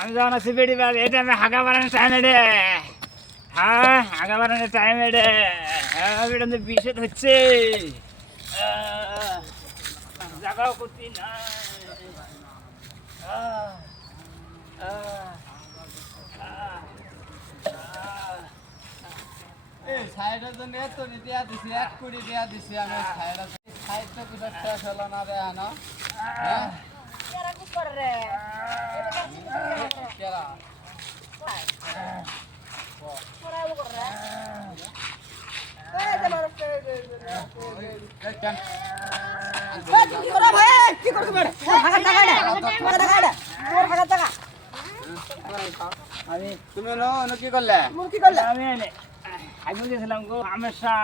আমি যখন আছি বেড়ি বাদ এটা আমি হাগা বানানোর টাইম এডে হ্যাঁ হাগা বানানোর টাইম এডে হ্যাঁ এটা তো বিষেদ হচ্ছে জাগাও করছি না সাইডের জন্য এত দিয়া দিছি 1 কোটি দিয়া দিছি আমি সাইডের সাইড তো কিছু শেষ হলো না রে না হ্যাঁ কেরা কি করে রে কেরা পড়াবো করে রে এই যে মারো কি করে ভাই কি করছ বেড়া হাগা টাকা দে মোর হাগা টাকা আমি তুমি নো কি করলে মোর কি করলে আমি আমি গেছিলাম গো হামেশা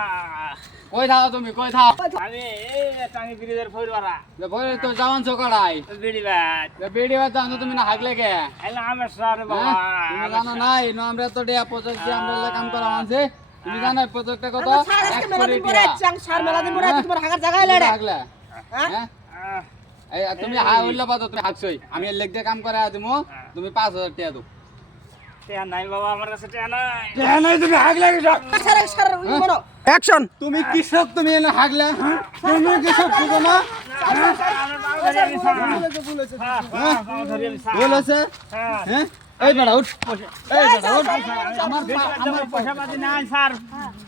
কই থাও তুমি কই থাও আমি টাঙ্গি ব্রিজের ফইরবাড়া বলে তো জামান চকড়াই বেড়ি বাদ বেড়ি বাদ জানো তুমি না হাগলে কে এলা হামেশা রে বাবা তুমি জানো নাই নো আমরা তো দেয়া প্রজেক্ট দিয়ে আমরা কাম করা মানছে তুমি জানো প্রজেক্টটা কত 1 কোটি পরে চাং সার মেলা দিন পরে তোমার হাগা জায়গা এলে হাগলে হ্যাঁ এই তুমি হইলা পাতো তুমি হাগছই আমি লেগ দিয়ে কাম করে দিমু তুমি 5000 টাকা দাও টেয়া নাই বাবা আমার কাছে টেয়া নাই তুমি হাগলে কি সার সার বলো অ্যাকশন তুমি কৃষক তুমি এনে হাগলে তুমি কৃষক বুঝো না বলেছে হ্যাঁ এই বেড়া উঠ এই বেড়া উঠ আমার পয়সা পাতি নাই স্যার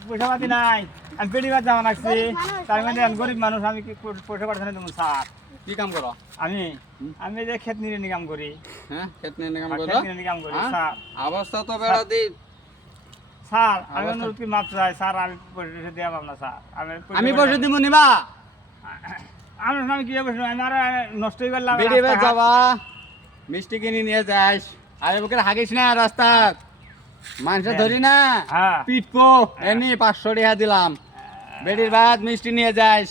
পয়সা পাতি নাই আমি পেটি বাদ যাওয়া লাগছি তার মধ্যে আমি গরিব মানুষ আমি কি পয়সা পাঠাতে না তুমি স্যার কি কাম করো আমি আমি যে ক্ষেত নিয়ে কাম করি হ্যাঁ খেত নিয়ে কাম করো ক্ষেত নিয়ে কাম করি স্যার অবস্থা তো বেড়া দি স্যার আমি অনুরোধ কি মাপ চাই স্যার আমি পয়সা দেওয়া পাব না স্যার আমি পয়সা দিব নিবা আমার আমি কি বসে আমি আর নষ্ট হয়ে গেলাম বেড়ে বেড়ে যাবা মিষ্টি কিনে নিয়ে যাস আরে বুকে হাগিস না রাস্তা মানুষ ধরি না হ্যাঁ পিটকো এনি 500 টাকা দিলাম বেড়ির বাদ মিষ্টি নিয়ে যাস